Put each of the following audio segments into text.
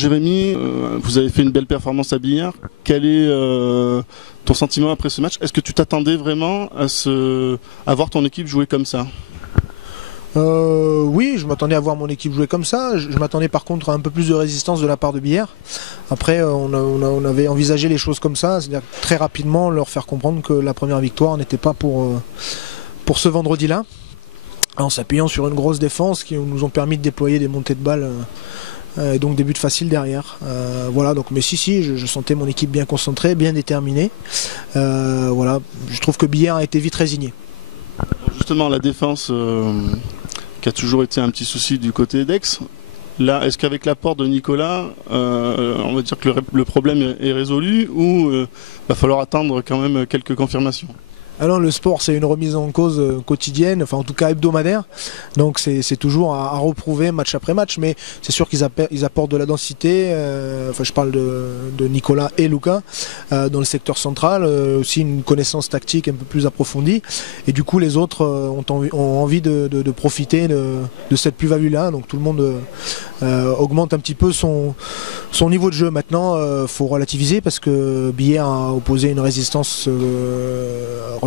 Jérémy, vous avez fait une belle performance à Billard. Quel est ton sentiment après ce match? Est-ce que tu t'attendais vraiment à voir ton équipe jouer comme ça? Oui, je m'attendais à voir mon équipe jouer comme ça. Je m'attendais par contre à un peu plus de résistance de la part de Billard. Après, on avait envisagé les choses comme ça, c'est-à-dire très rapidement leur faire comprendre que la première victoire n'était pas pour ce vendredi-là, en s'appuyant sur une grosse défense qui nous ont permis de déployer des montées de balles. Et donc des buts faciles derrière. Voilà, donc, mais si, je sentais mon équipe bien concentrée, bien déterminée. Voilà, je trouve que Billard a été vite résigné. Justement, la défense qui a toujours été un petit souci du côté d'Aix. Là, est-ce qu'avec l'apport de Nicolas, on va dire que le problème est résolu ou va falloir attendre quand même quelques confirmations? Alors le sport, c'est une remise en cause quotidienne, enfin en tout cas hebdomadaire, donc c'est toujours à reprouver match après match, mais c'est sûr qu'ils apportent de la densité, enfin je parle de Nicolas et Lucas, dans le secteur central, aussi une connaissance tactique un peu plus approfondie, et du coup les autres ont envie de profiter de cette plus-value-là, donc tout le monde augmente un petit peu son niveau de jeu. Maintenant, faut relativiser parce que Billard a opposé une résistance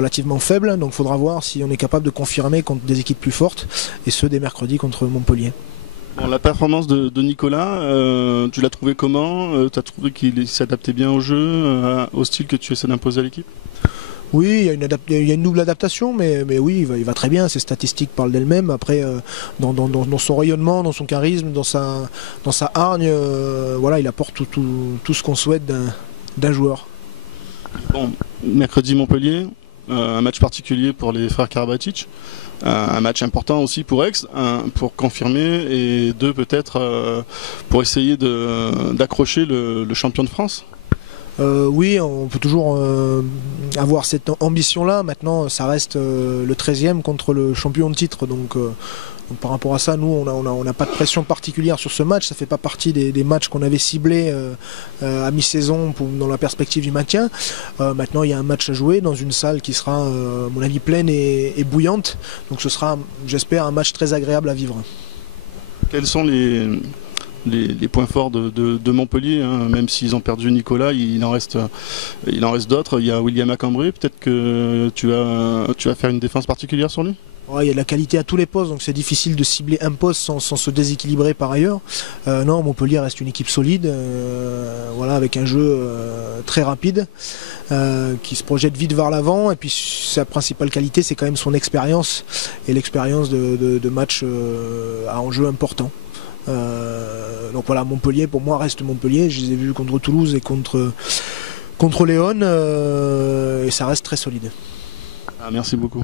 relativement faible, donc il faudra voir si on est capable de confirmer contre des équipes plus fortes, et ceux des mercredis contre Montpellier. Bon, la performance de Nicolas, tu l'as trouvé comment? Tu as trouvé qu'il s'adaptait bien au jeu, au style que tu essaies d'imposer à l'équipe? Oui, il y a une double adaptation, mais oui, il va très bien, ses statistiques parlent d'elles-mêmes. Après, dans son rayonnement, dans son charisme, dans sa hargne, voilà, il apporte tout ce qu'on souhaite d'un joueur. Bon, mercredi Montpellier, un match particulier pour les frères Karabatic, un match important aussi pour Aix, pour confirmer, et deux peut-être pour essayer d'accrocher le champion de France. Oui, on peut toujours avoir cette ambition-là. Maintenant, ça reste le 13e contre le champion de titre. Donc par rapport à ça, nous, on n'a pas de pression particulière sur ce match. Ça ne fait pas partie des matchs qu'on avait ciblés à mi-saison dans la perspective du maintien. Maintenant, il y a un match à jouer dans une salle qui sera, à mon avis, pleine et bouillante. Donc ce sera, j'espère, un match très agréable à vivre. Quels sont les points forts de Montpellier, hein, même s'ils ont perdu Nicolas, il en reste d'autres. Il y a William Acambray, peut-être que tu vas faire une défense particulière sur lui? Ouais, il y a de la qualité à tous les postes, donc c'est difficile de cibler un poste sans se déséquilibrer par ailleurs. Non, Montpellier reste une équipe solide, voilà, avec un jeu très rapide, qui se projette vite vers l'avant, et puis sa principale qualité, c'est quand même son expérience, et l'expérience de matchs à enjeu important. Donc voilà, Montpellier pour moi reste Montpellier. Je les ai vus contre Toulouse et contre Léon, et ça reste très solide. Merci beaucoup.